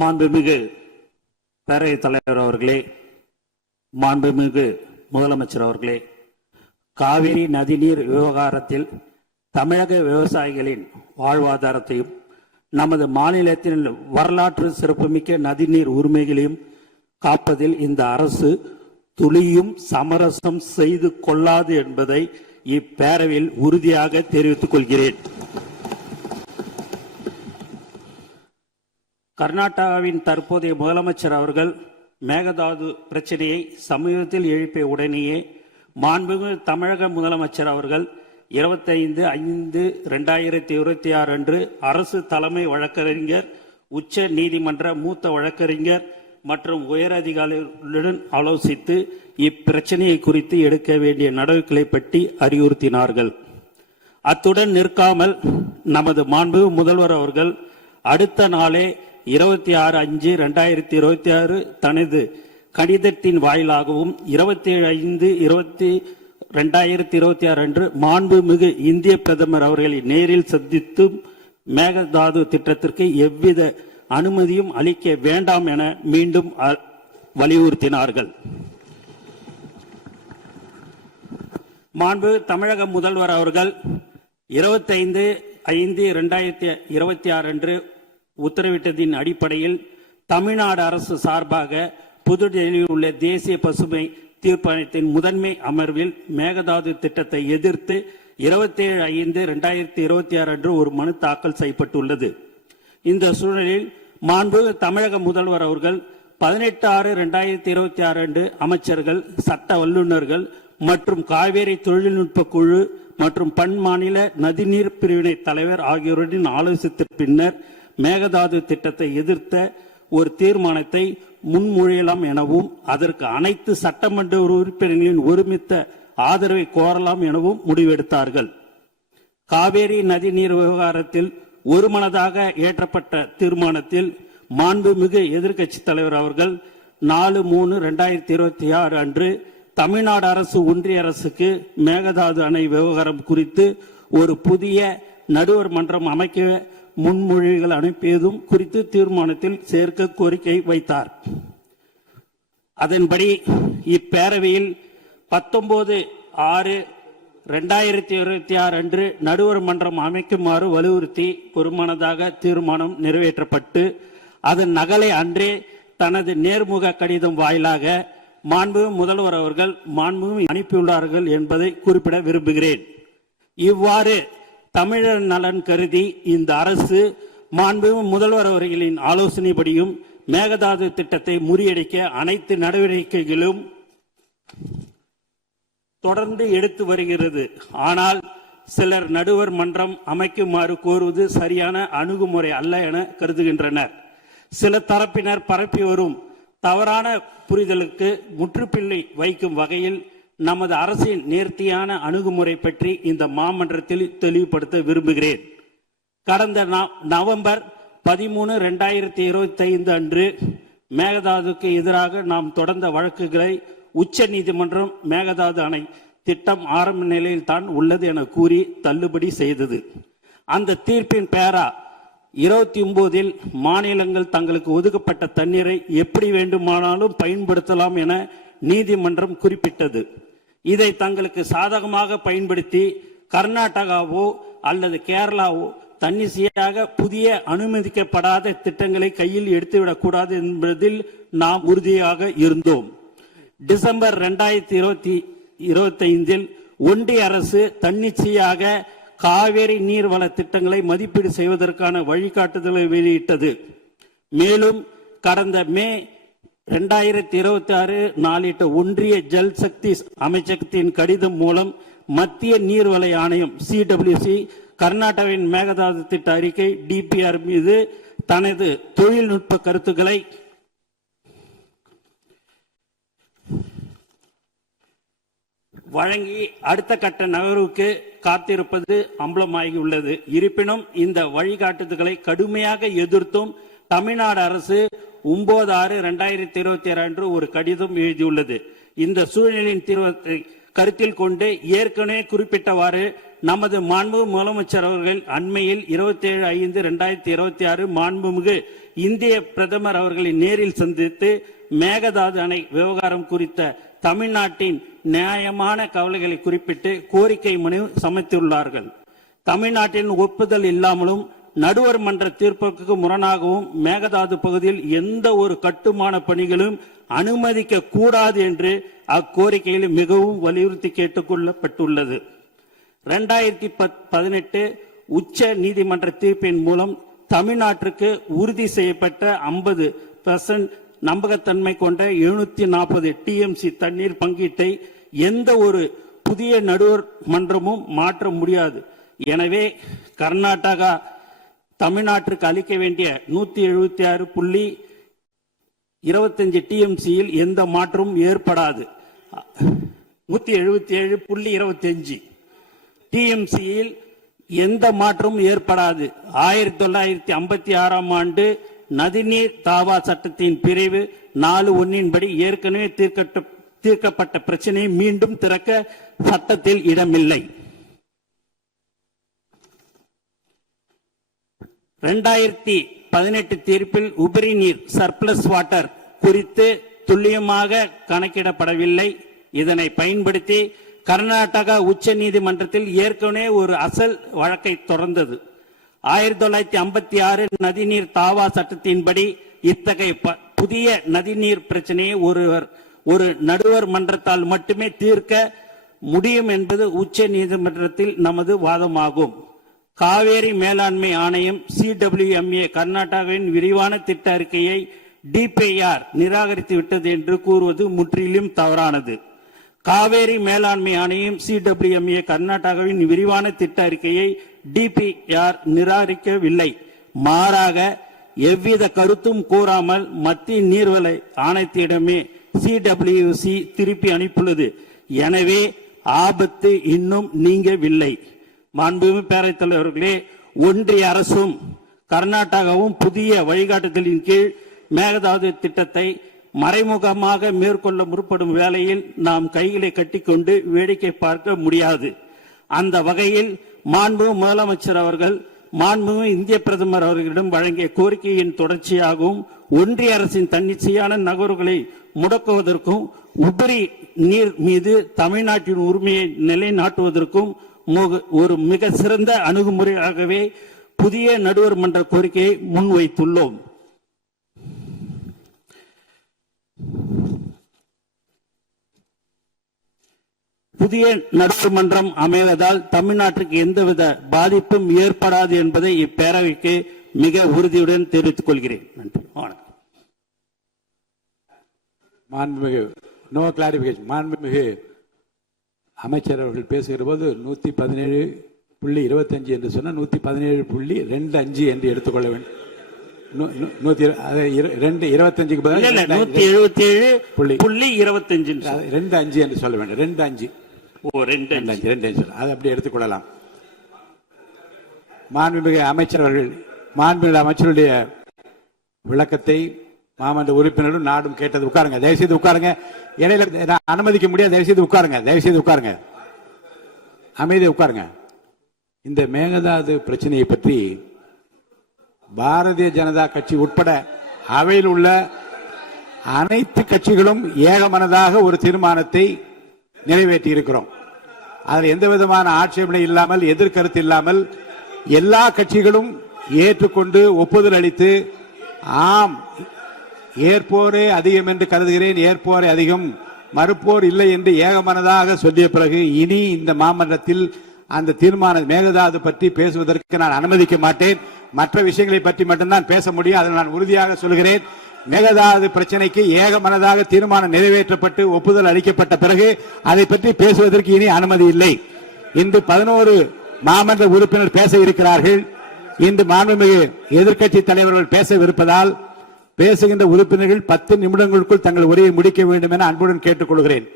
மாண்புமிகு பேரவைத் தலைவர் அவர்களே, மாண்புமிகு முதலமைச்சர் அவர்களே, காவிரி நதிநீர் விவகாரத்தில் தமிழக விவசாயிகளின் வாழ்வாதாரத்தையும் நமது மாநிலத்தின் வரலாற்று சிறப்புமிக்க நதிநீர் உரிமைகளையும் காப்பதில் இந்த அரசு துளியும் சமரசம் செய்து கொள்ளாது என்பதை இப்பேரவையில் உறுதியாக தெரிவித்துக் கொள்கிறேன். கர்நாடகாவின் தற்போதைய முதலமைச்சர் அவர்கள் மேகதாது பிரச்சனையை சமீபத்தில் எழுப்பிய உடனேயே மாண்புமிகு தமிழக முதலமைச்சர் அவர்கள் 25/5/2026 அன்று அரசு தலைமை வழக்கறிஞர், உச்ச நீதிமன்ற மூத்த வழக்கறிஞர் மற்றும் உயர் அதிகாரிகளுடன் ஆலோசித்து இப்பிரச்சனையை குறித்து எடுக்க வேண்டிய நடவடிக்கைகளை பற்றி அறிவுறுத்தினார்கள். அத்துடன் நிற்காமல் நமது மாண்புமிகு முதல்வர் அவர்கள் அடுத்த நாளே 26/5/2026 தனது கடிதத்தின் வாயிலாகவும் 27/5/2026 அன்று மாண்புமிகு இந்திய பிரதமர் அவர்களை நேரில் சந்தித்து மேகதாது திட்டத்திற்கு எவ்வித அனுமதியும் அளிக்க வேண்டாம் என மீண்டும் வலியுறுத்தினார்கள். மாண்பு தமிழக முதல்வர் அவர்கள் 25/5/2026 அன்று உத்தரவிட்டதின் அடிப்படையில் தமிழ்நாடு அரசு சார்பாக புதுடெல்லியில் உள்ள தேசிய பசுமை தீர்ப்பாயத்தின் முதன்மை அமர்வில் மேகதாது திட்டத்தை எதிர்த்து 27/5/2026 அன்று ஒரு மனு தாக்கல் செய்யப்பட்டுள்ளது. இந்த சூழலில் மாண்புமிகு தமிழக முதல்வர் அவர்கள் 18/6/2026 அன்று அமைச்சர்கள், சட்ட வல்லுநர்கள் மற்றும் காவேரி தொழில்நுட்ப குழு மற்றும் பன்மாநில நதிநீர் பிரிவினை தலைவர் ஆகியோருடன் ஆலோசித்த பின்னர் மேகதாது திட்டத்தை எதிர்த்த ஒரு தீர்மானத்தை முன்மொழியலாம் எனவும் அதற்கு அனைத்து சட்டமன்ற உறுப்பினர்களின் ஒருமித்த ஆதரவை கோரலாம் எனவும் முடிவெடுத்தார்கள். காவேரி நதிநீர் விவகாரத்தில் ஒருமனதாக ஏற்றப்பட்ட தீர்மானத்தில் மாண்புமிகு எதிர்க்கட்சி தலைவர் அவர்கள் 4/3/2026 அன்று தமிழ்நாடு அரசு ஒன்றிய அரசுக்கு மேகதாது அணை விவகாரம் குறித்து ஒரு புதிய நடுவர் மன்றம் அமைக்க முன்மொழிகள் அனுப்பியதும் குறித்து தீர்மானத்தில் சேர்க்க கோரிக்கை வைத்தார். அதன்படி இப்பேரவையில் 19/6/2026 அன்று நடுவர் மன்றம் அமைக்குமாறு வலியுறுத்தி ஒருமனதாக தீர்மானம் நிறைவேற்றப்பட்டு அதன் நகலை அன்றே தனது நேர்முக கடிதம் வாயிலாக மாண்புமிகு முதல்வர் அவர்கள் மாண்புமிகு அனுப்பியுள்ளார்கள் என்பதை குறிப்பிட விரும்புகிறேன். இவ்வாறு தமிழர் நலன் கருதி இந்த அரசு மாண்புமிகு முதல்வர் அவர்களின் ஆலோசனைப்படியும் மேகதாது திட்டத்தை முறியடிக்க அனைத்து நடவடிக்கைகளும் தொடர்ந்து எடுத்து வருகிறது. ஆனால் சிலர் நடுவர் மன்றம் அமைக்குமாறு கோருவது சரியான அணுகுமுறை அல்ல என கருதுகின்றனர். சில தரப்பினர் பரப்பி வரும் தவறான புரிதலுக்கு முற்றுப்புள்ளி வைக்கும் வகையில் நமது அரசின் நேர்த்தியான அணுகுமுறை பற்றி இந்த மாமன்றத்தில் தெளிவுபடுத்த விரும்புகிறேன். கடந்த நவம்பர் 13/2025 அன்று மேகதாதுக்கு எதிராக நாம் தொடர்ந்த வழக்குகளை உச்ச நீதிமன்றம் மேகதாது அணை திட்டம் ஆரம்ப நிலையில் தான் உள்ளது என கூறி தள்ளுபடி செய்தது. அந்த தீர்ப்பின் பேரா 29 மாநிலங்கள் தங்களுக்கு ஒதுக்கப்பட்ட தண்ணீரை எப்படி வேண்டுமானாலும் பயன்படுத்தலாம் என நீதிமன்றம் குறிப்பிட்டது. இதை தங்களுக்கு சாதகமாக பயன்படுத்தி கர்நாடகாவோ அல்லது கேரளாவோ தன்னிச்சையாக புதிய அனுமதிக்கப்படாத திட்டங்களை கையில் எடுத்துவிடக்கூடாது என்பதில் நாம் உறுதியாக இருந்தோம். டிசம்பர் 2025 ஒன்றிய அரசு தன்னிச்சையாக காவேரி நீர்வள திட்டங்களை மதிப்பீடு செய்வதற்கான வழிகாட்டுதலை வெளியிட்டது. மேலும் கடந்த மே 2026 நாளிட்ட ஒன்றிய ஜல் சக்தி அமைச்சகத்தின் கடிதம் மூலம் மத்திய நீர்வள ஆணையம் CWC கர்நாடகாவின் மேகதாது திட்ட அறிக்கை DPR மீது தனது தொழில்நுட்ப கருத்துக்களை வழங்கி அடுத்த கட்ட நகர்வுக்கு காத்திருப்பது அம்பலமாகி உள்ளது. இருப்பினும் இந்த வழிகாட்டுதல்களை கடுமையாக எதிர்த்தும் தமிழ்நாடு அரசு 9/6/2026 அன்று ஒரு கடிதம் எழுதியுள்ளது. இந்த சூழ்நிலையின் தீர்வை கருத்தில் கொண்டு ஏற்கனவே குறிப்பிட்டவாறு நமது மாண்புமிகு முதலமைச்சர் அவர்கள் அண்மையில் 27/5/2026 மாண்புமிகு இந்திய பிரதமர் அவர்களை நேரில் சந்தித்து மேகதாது அணை விவகாரம் குறித்த தமிழ்நாட்டின் நியாயமான கவலைகளை குறிப்பிட்டு கோரிக்கை மனு சமர்ப்பித்துள்ளார்கள். தமிழ்நாட்டின் ஒப்புதல் இல்லாமலும் நடுவர் மன்ற தீர்ப்புக்கு முரணாகவும் மேகதாது பகுதியில் எந்த ஒரு கட்டுமான பணிகளும் அனுமதிக்க கூடாது என்று அக்கோரிக்கையில் மிகவும் வலியுறுத்தி கேட்டுக்கொள்ளப்பட்டுள்ளது. 2018 உச்ச நீதிமன்ற தீர்ப்பின் மூலம் தமிழ்நாட்டிற்கு உறுதி செய்யப்பட்ட 50% நம்பகத்தன்மை கொண்ட 740 TMC தண்ணீர் பங்கீட்டை எந்த ஒரு புதிய நடுவர் மன்றமும் மாற்ற முடியாது. எனவே கர்நாடகா தமிழ்நாட்டிற்கு அளிக்க வேண்டிய 176.25 TMCயில் எந்த மாற்றமும் ஏற்படாது. 177.25 TMCயில் எந்த மாற்றமும் ஏற்படாது. 1956ஆம் ஆண்டு நதிநீர் தாவா சட்டத்தின் பிரிவு 4(1) படி ஏற்கனவே தீர்க்கப்பட்ட பிரச்சனையை மீண்டும் திறக்க சட்டத்தில் இடமில்லை. 2018 தீர்ப்பில் உபரி நீர் சர்ப்ளஸ் வாட்டர் குறித்து துல்லியமாக கணக்கிடப்படவில்லை. இதனை பயன்படுத்தி கர்நாடகா உச்ச நீதிமன்றத்தில் ஏற்கனவே ஒரு அசல் வழக்கை தொடர்ந்தது. 1956 நதிநீர் தாவா சட்டத்தின்படி இத்தகைய புதிய நதிநீர் பிரச்சனையை ஒரு நடுவர் மன்றத்தால் மட்டுமே தீர்க்க முடியும் என்பது உச்ச நீதிமன்றத்தில் நமது வாதமாகும். காவேரி மேலாண்மை ஆணையம் CWMA கர்நாடகாவின் விரிவான திட்ட அறிக்கையை DPR நிராகரித்து விட்டது என்று கூறுவது முற்றிலும் தவறானது. காவேரி மேலாண்மை ஆணையம் CWMA கர்நாடகாவின் விரிவான திட்ட அறிக்கையை DPR நிராகரிக்கவில்லை. மாறாக எவ்வித கருத்தும் கூறாமல் மத்திய நீர்வள ஆணையத்திடமே CWC திருப்பி அனுப்பியுள்ளது. எனவே ஆபத்து இன்னும் நீங்கவில்லை. மாண்புமிகு பேரவைத் தலைவர்களே, ஒன்றிய அரசும் கர்நாடகாவும் புதிய வழிகாட்டுதலின் கீழ் மேகதாது திட்டத்தை மறைமுகமாக மேற்கொள்ள முற்படும் வேளையில் நாம் கைகளை கட்டிக்கொண்டு வேடிக்கை பார்க்க முடியாது. அந்த வகையில் மாண்புமிகு முதலமைச்சர் அவர்கள் மாண்புமிகு இந்திய பிரதமர் அவர்களிடம் வழங்கிய கோரிக்கையின் தொடர்ச்சியாகவும் ஒன்றிய அரசின் தன்னிச்சையான நகர்வுகளை முடக்குவதற்கும் உபரி நீர் மீது தமிழ்நாட்டின் உரிமையை நிலைநாட்டுவதற்கும் ஒரு மிக சிறந்த அணுகுமுறையாகவே புதிய நடுவர் மன்ற கோரிக்கையை முன்வைத்துள்ளோம். புதிய நடுவர் மன்றம் அமைவதால் தமிழ்நாட்டிற்கு எந்தவித பாதிப்பும் ஏற்படாது என்பதை இப்பேரவைக்கு மிக உறுதியுடன் தெரிவித்துக் கொள்கிறேன். நன்றி. மாண்புமிகு அமைச்சர் அவர்கள் பேசுகிற போது 117.25 என்று சொன்ன 117.25 என்று எடுத்துக்கொள்ள வேண்டும். 25க்கு பதில் 177.25 என்று சொல்ல வேண்டும். 25 அது அப்படி எடுத்துக்கொள்ளலாம். மாண்புமிகு அமைச்சர் அவர்கள் மாண்புமிகு அமைச்சருடைய விளக்கத்தை மாமன்ற உறுப்பினரும் நாடும் கேட்டது. உட்காருங்க, தயவுசெய்து உட்காருங்க. இடையில அனுமதிக்க முடியாது. தயவுசெய்து உட்காருங்க, தயவுசெய்து உட்காருங்க, அமைதியை உட்காருங்க. இந்த மேகதாது பிரச்சனையை பற்றி பாரதிய ஜனதா கட்சி உட்பட அவையில் உள்ள அனைத்து கட்சிகளும் ஏகமனதாக ஒரு தீர்மானத்தை நிறைவேற்றி இருக்கிறோம். அதில் எந்த விதமான ஆட்சேபனை இல்லாமல், எதிர்கருத்து இல்லாமல் எல்லா கட்சிகளும் ஏற்றுக்கொண்டு ஒப்புதல் அளித்து, ஆம் ஏற்போரே அதிகம் என்று கருதுகிறேன், ஏற்போரே அதிகம், மறுப்போர் இல்லை என்று ஏகமனதாக சொல்லிய பிறகு இனி இந்த மாமன்றத்தில் அந்த தீர்மான மேகதாது பற்றி பேசுவதற்கு நான் அனுமதிக்க மாட்டேன். மற்ற விஷயங்களை பற்றி மட்டும்தான் பேச முடியும். அதை நான் உறுதியாக சொல்கிறேன். மேகதாது பிரச்சனைக்கு ஏகமனதாக தீர்மானம் நிறைவேற்றப்பட்டு ஒப்புதல் அளிக்கப்பட்ட பிறகு அதை பற்றி பேசுவதற்கு இனி அனுமதி இல்லை. இன்று 11 மாமன்ற உறுப்பினர் பேச இருக்கிறார்கள். இன்று மாண்புமிகு எதிர்க்கட்சி தலைவர்கள் பேசவிருப்பதால் பேசுகின்ற உறுப்பினர்கள் 10 நிமிடங்களுக்குள் தங்கள் உரையை முடிக்க வேண்டும் என அன்புடன் கேட்டுக் கொள்கிறேன்.